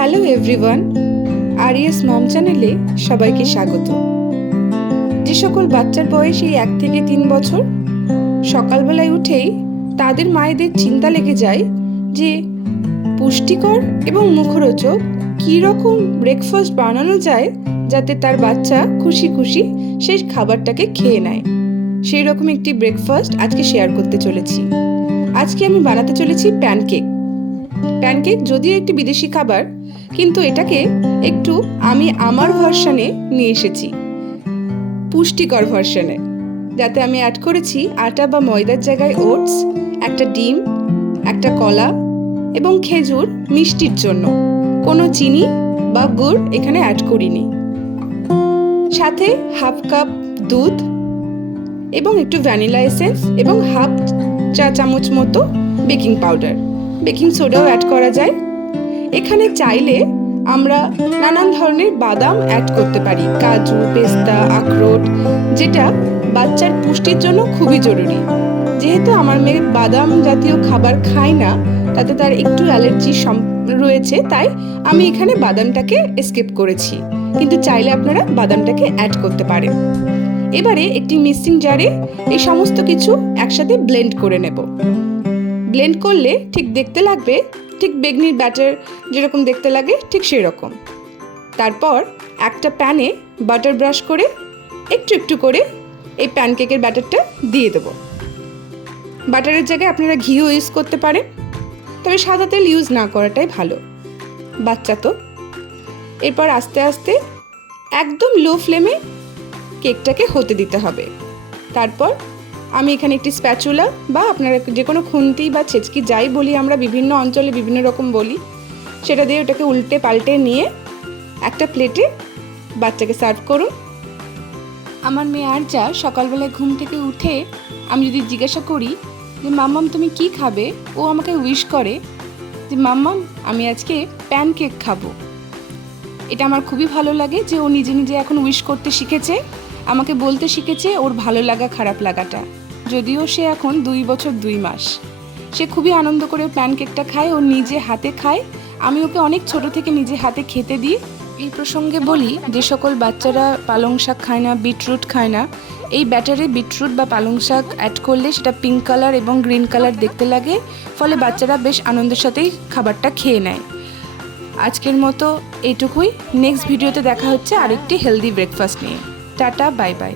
Hello everyone, Arias মম চ্যানেলে সবাইকে স্বাগত। যে সকল বাচ্চার বয়স এই 1 থেকে 3 বছর সকালবেলায় উঠেই তাদের মায়েদের চিন্তা লেগে যায় যে পুষ্টিকর এবং মুখরোচক কী রকম ব্রেকফাস্ট বানানো যায় যাতে তার বাচ্চা খুশি খুশি সেই খাবারটাকে খেয়ে নেয়। সেই রকম একটি ব্রেকফাস্ট আজকে শেয়ার করতে চলেছি। আজকে আমি বানাতে চলেছি প্যানকেক যদিও একটি বিদেশি খাবার, কিন্তু এটাকে একটু আমি আমার ভার্সনে নিয়ে এসেছি, পুষ্টিকর ভার্সনে। যাতে আমি অ্যাড করেছি আটা বা ময়দার জায়গায় ওটস, একটা ডিম, একটা কলা এবং খেজুর মিষ্টির জন্য। কোনো চিনি বা গুড় এখানে অ্যাড করিনি। সাথে হাফ কাপ দুধ এবং একটু ভ্যানিলা এসেন্স এবং হাফ চা চামচ মতো বেকিং পাউডার, বেকিং সোডাও অ্যাড করা যায়। এখানে চাইলে আমরা নানান ধরনের বাদাম অ্যাড করতে পারি, কাজু, পেস্তা, আখরোট, যেটা বাচ্চার পুষ্টির জন্য খুবই জরুরি। যেহেতু আমার মেয়ে বাদাম জাতীয় খাবার খায় না, তাতে তার একটু অ্যালার্জি রয়েছে, তাই আমি এখানে বাদামটাকে স্কিপ করেছি, কিন্তু চাইলে আপনারা বাদামটাকে অ্যাড করতে পারেন। এবারে একটি মিক্সিং জারে এই সমস্ত কিছু একসাথে ব্লেন্ড করে নেব। ব্লেন্ড করলে ঠিক দেখতে লাগবে, ঠিক বেগনির ব্যাটার যেরকম দেখতে লাগে ঠিক সেই রকম। তারপর একটা প্যানে বাটার ব্রাশ করে একটু একটু করে এই প্যানকেকের ব্যাটারটা দিয়ে দেবো। বাটারের জায়গায় আপনারা ঘিও ইউজ করতে পারেন, তবে সাদা তেল ইউজ না করাটাই ভালো, বাচ্চা তো। এরপর আস্তে আস্তে একদম লো ফ্লেমে কেকটাকে হতে দিতে হবে। তারপর আমি এখানে একটি স্প্যাচুলা বা আপনারা যে কোনো খুন্তি বা ছেচকি যাই বলি, আমরা বিভিন্ন অঞ্চলে বিভিন্ন রকম বলি, সেটা দিয়ে ওটাকে উল্টে পাল্টে নিয়ে একটা প্লেটে বাচ্চাকে সার্ভ করুন। আমার মেয়ে আরজা সকালবেলায় ঘুম থেকে উঠে আমি যদি জিজ্ঞাসা করি যে মাম্মাম তুমি কি খাবে, ও আমাকে উইশ করে যে মাম্মাম আমি আজকে প্যানকেক খাবো। এটা আমার খুবই ভালো লাগে যে ও নিজে নিজে এখন উইশ করতে শিখেছে, আমাকে বলতে শিখেছে ওর ভালো লাগা খারাপ লাগাটা। যদিও সে এখন 2 বছর 2 মাস, সে খুবই আনন্দ করে প্যানকেকটা খায়, ও নিজে হাতে খায়। আমি ওকে অনেক ছোট থেকে নিজে হাতে খেতে দিই। এই প্রসঙ্গে বলি, যে সকল বাচ্চারা পালং শাক খায় না, বিটরুট খায় না, এই ব্যাটারে বিটরুট বা পালং শাক অ্যাড করলে সেটা পিঙ্ক কালার এবং গ্রিন কালার দেখতে লাগে, ফলে বাচ্চারা বেশ আনন্দের সাথেই খাবারটা খেয়ে নেয়। আজকের মতো এইটুকুই। নেক্সট ভিডিওতে দেখা হচ্ছে আরেকটি হেলদি ব্রেকফাস্ট নিয়ে। Tata, bye bye.